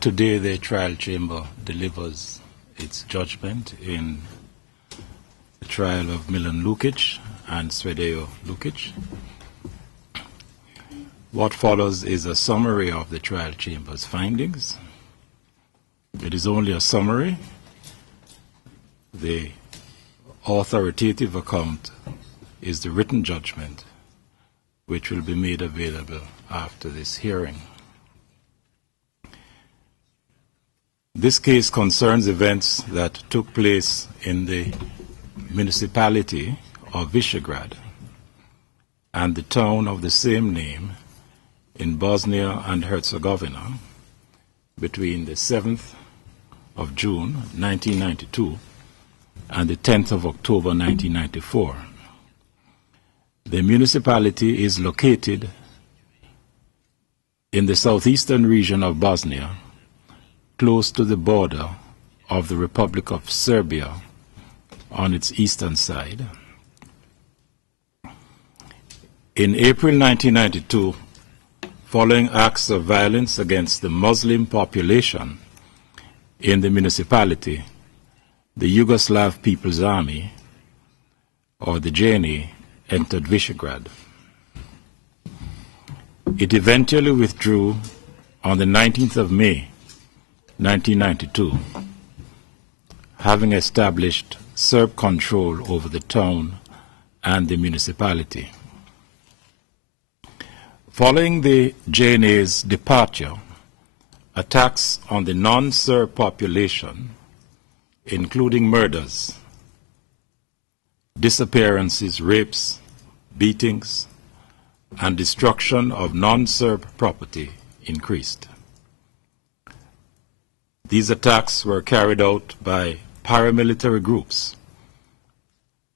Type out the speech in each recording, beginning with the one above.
Today the trial chamber delivers its judgment in the trial of Milan Lukić and Sredoje Lukić. What follows is a summary of the trial chamber's findings. It is only a summary. The authoritative account is the written judgment, which will be made available after this hearing. This case concerns events that took place in the municipality of Višegrad and the town of the same name in Bosnia and Herzegovina between the 7th of June 1992 and the 10th of October 1994. The municipality is located in the southeastern region of Bosnia, close to the border of the Republic of Serbia on its eastern side. In April 1992, following acts of violence against the Muslim population in the municipality, the Yugoslav People's Army, or the JNA, entered Višegrad. It eventually withdrew on the 19th of May, 1992, having established Serb control over the town and the municipality. Following the JNA's departure, attacks on the non-Serb population, including murders, disappearances, rapes, beatings, and destruction of non-Serb property increased. These attacks were carried out by paramilitary groups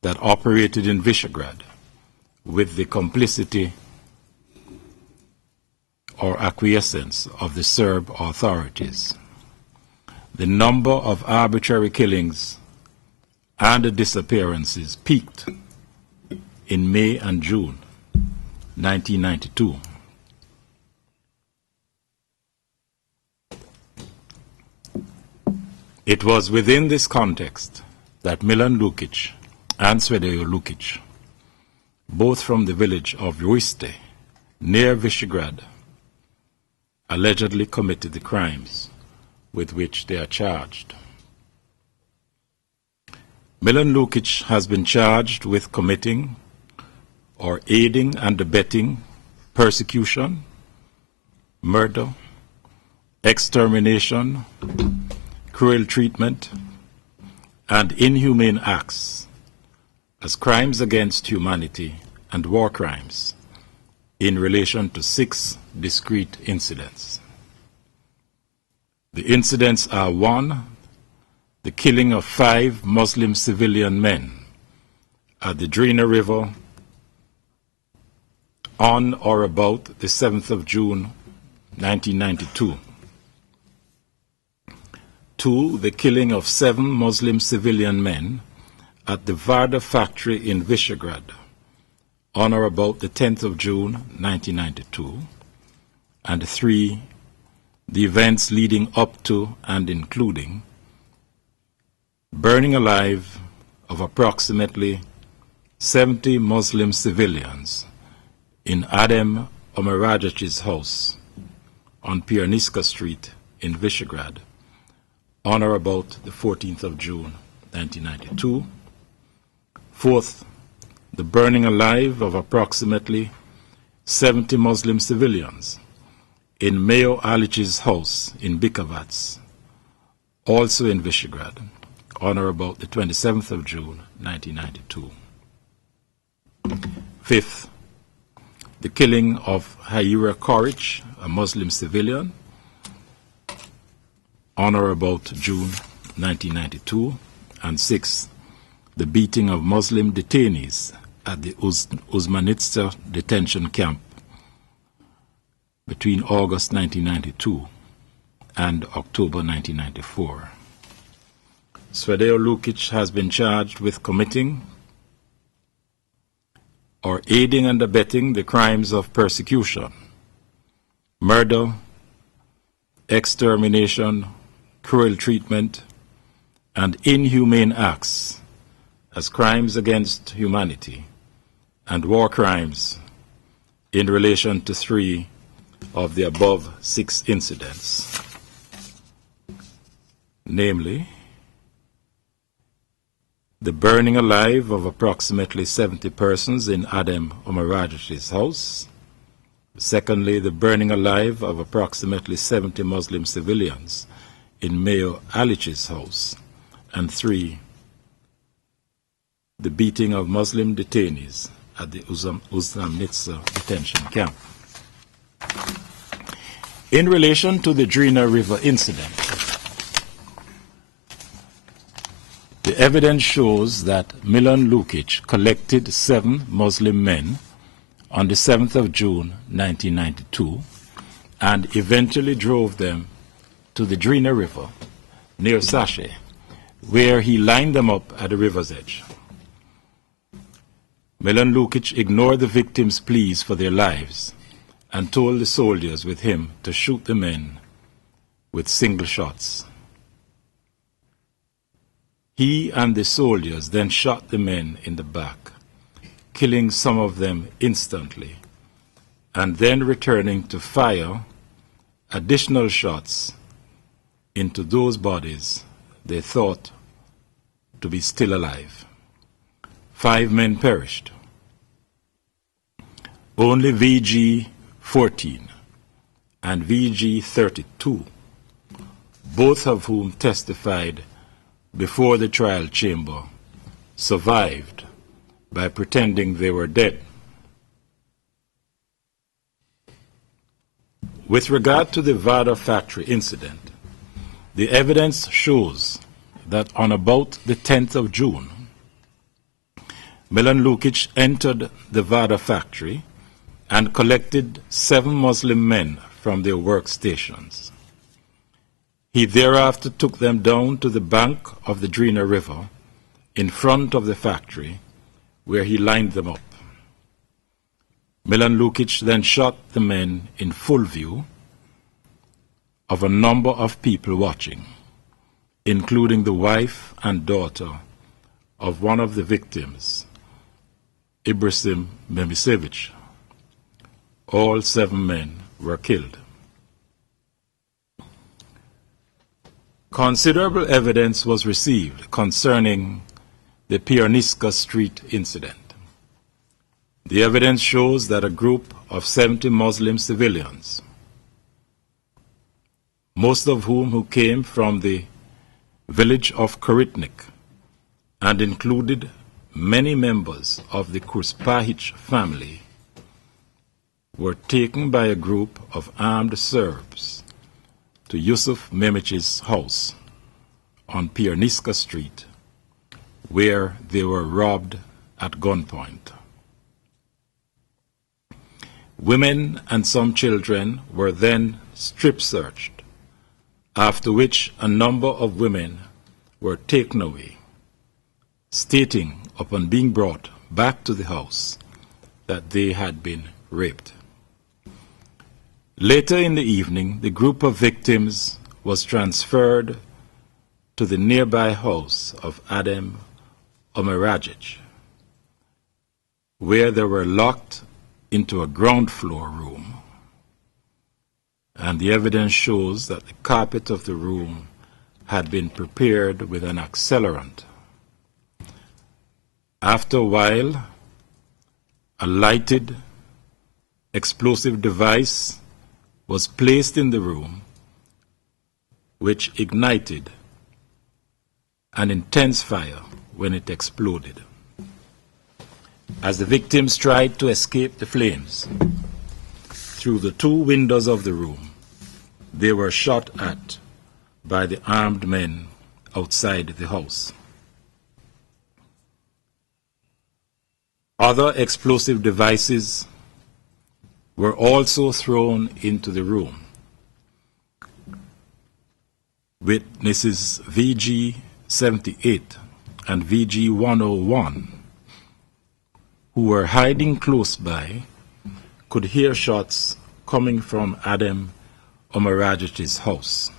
that operated in Višegrad with the complicity or acquiescence of the Serb authorities. The number of arbitrary killings and disappearances peaked in May and June 1992. It was within this context that Milan Lukić and Sredoje Lukić, both from the village of Ruiste, near Višegrad, allegedly committed the crimes with which they are charged. Milan Lukić has been charged with committing or aiding and abetting persecution, murder, extermination, cruel treatment, and inhumane acts as crimes against humanity and war crimes in relation to 6 discrete incidents. The incidents are: 1, the killing of 5 Muslim civilian men at the Drina River on or about the 7th of June 1992. 2, the killing of 7 Muslim civilian men at the Varda factory in Višegrad on or about the 10th of June 1992. And 3, the events leading up to and including burning alive of approximately 70 Muslim civilians in Adem Omerajic's house on Pioniska Street in Višegrad on or about the 14th of June 1992. 4th, the burning alive of approximately 70 Muslim civilians in Mayo Alic's house in Bikavac, also in Višegrad, on or about the 27th of June 1992. 5th, the killing of Hajra Korić, a Muslim civilian, on or about June 1992. And 6th, the beating of Muslim detainees at the Uzamnica detention camp between August 1992 and October 1994. Sredoje Lukić has been charged with committing or aiding and abetting the crimes of persecution, murder, extermination, cruel treatment, and inhumane acts as crimes against humanity and war crimes in relation to 3 of the above 6 incidents, namely, the burning alive of approximately 70 persons in Adem Omarajic's house. Secondly, the burning alive of approximately 70 Muslim civilians in Mayor Alic's house. And 3, the beating of Muslim detainees at the Uzamnica detention camp. In relation to the Drina River incident, the evidence shows that Milan Lukić collected 7 Muslim men on the 7th of June 1992 and eventually drove them to the Drina River near Sashe, where he lined them up at the river's edge. Milan Lukić ignored the victims' pleas for their lives and told the soldiers with him to shoot the men with single shots. He and the soldiers then shot the men in the back, killing some of them instantly, and then returning to fire additional shots into those bodies they thought to be still alive. 5 men perished. Only VG-14 and VG-32, both of whom testified before the trial chamber, survived by pretending they were dead. With regard to the Varda factory incident, the evidence shows that on about the 10th of June, Milan Lukić entered the Varda factory and collected 7 Muslim men from their workstations. He thereafter took them down to the bank of the Drina River in front of the factory, where he lined them up. Milan Lukić then shot the men in full view of a number of people watching, including the wife and daughter of one of the victims, Ibrasim Memisevich. All 7 men were killed. Considerable evidence was received concerning the Piarniska Street incident. The evidence shows that a group of 70 Muslim civilians, most of whom came from the village of Koritnik and included many members of the Kurspahich family, were taken by a group of armed Serbs to Yusuf Memić's house on Piarniska Street, where they were robbed at gunpoint. Women and some children were then strip-searched, after which a number of women were taken away, stating upon being brought back to the house that they had been raped. Later in the evening, the group of victims was transferred to the nearby house of Adem Omeragic, where they were locked into a ground floor room. And the evidence shows that the carpet of the room had been prepared with an accelerant. After a while, a lighted explosive device was placed in the room, which ignited an intense fire when it exploded. As the victims tried to escape the flames through the 2 windows of the room, they were shot at by the armed men outside the house. Other explosive devices were also thrown into the room. Witnesses VG-78 and VG-101, who were hiding close by, could hear shots coming from Adem Omarajic's house.